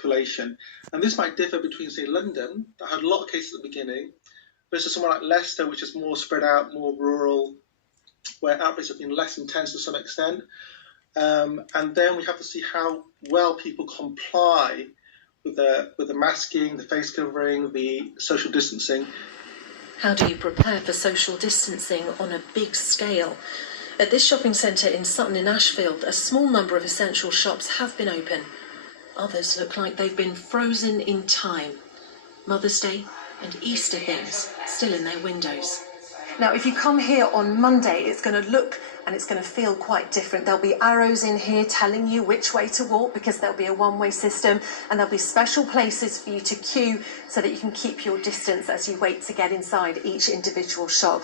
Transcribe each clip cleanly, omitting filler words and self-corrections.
population. And this might differ between, say, London, that had a lot of cases at the beginning, versus somewhere like Leicester, which is more spread out, more rural, where outbreaks have been less intense to some extent. And then we have to see how well people comply with the masking, the face covering, the social distancing. How do you prepare for social distancing on a big scale? At this shopping centre in Sutton-in-Ashfield, a small number of essential shops have been open. Others look like they've been frozen in time. Mother's Day and Easter things still in their windows. Now, if you come here on Monday, it's going to look and it's going to feel quite different. There'll be arrows in here telling you which way to walk, because there'll be a one-way system, and there'll be special places for you to queue so that you can keep your distance as you wait to get inside each individual shop.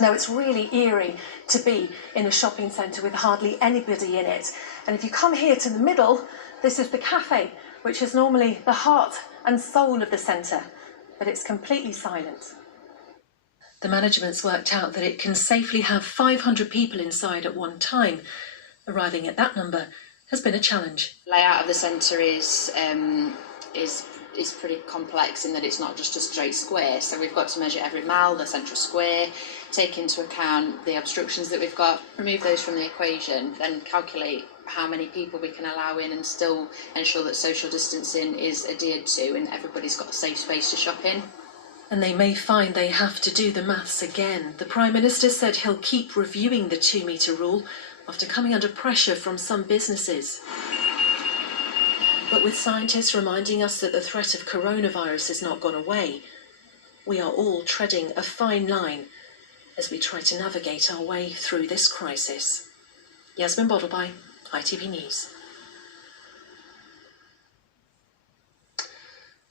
Now, it's really eerie to be in a shopping centre with hardly anybody in it. And if you come here to the middle, this is the cafe, which is normally the heart and soul of the centre, but it's completely silent. The management's worked out that it can safely have 500 people inside at one time. Arriving at that number has been a challenge. Layout of the centre is pretty complex in that it's not just a straight square. So we've got to measure every mile, the central square, take into account the obstructions that we've got, remove those from the equation, then calculate how many people we can allow in and still ensure that social distancing is adhered to and everybody's got a safe space to shop in. And they may find they have to do the maths again. The Prime Minister said he'll keep reviewing the 2-metre rule after coming under pressure from some businesses. But with scientists reminding us that the threat of coronavirus has not gone away, we are all treading a fine line as we try to navigate our way through this crisis. Yasmin Bottleby, ITV News.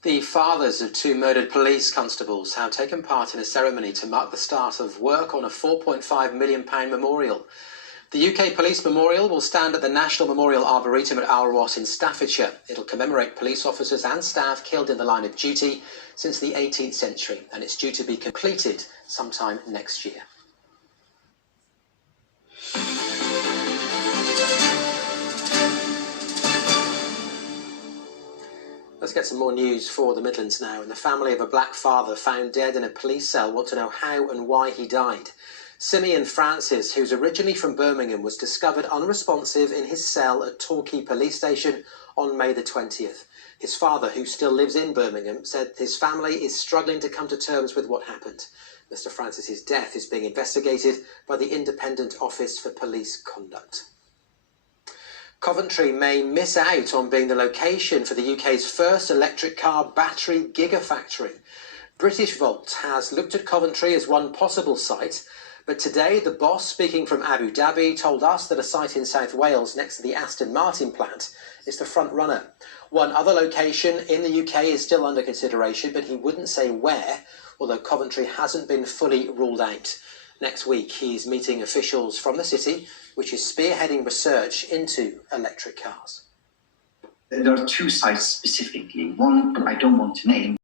The fathers of 2 murdered police constables have taken part in a ceremony to mark the start of work on a £4.5 million memorial. The UK Police Memorial will stand at the National Memorial Arboretum at Owl Ross in Staffordshire. It'll commemorate police officers and staff killed in the line of duty since the 18th century, and it's due to be completed sometime next year. Let's get some more news for the Midlands now. And the family of a black father found dead in a police cell want to know how and why he died. Simeon Francis, who's originally from Birmingham, was discovered unresponsive in his cell at Torquay Police Station on May the 20th. His father, who still lives in Birmingham, said his family is struggling to come to terms with what happened. Mr. Francis's death is being investigated by the Independent Office for Police Conduct. Coventry may miss out on being the location for the UK's first electric car battery gigafactory. Britishvolt has looked at Coventry as one possible site, but today the boss, speaking from Abu Dhabi, told us that a site in South Wales next to the Aston Martin plant is the front runner. One other location in the UK is still under consideration, but he wouldn't say where, although Coventry hasn't been fully ruled out. Next week, he's meeting officials from the city, which is spearheading research into electric cars. There are 2 sites specifically. One I don't want to name.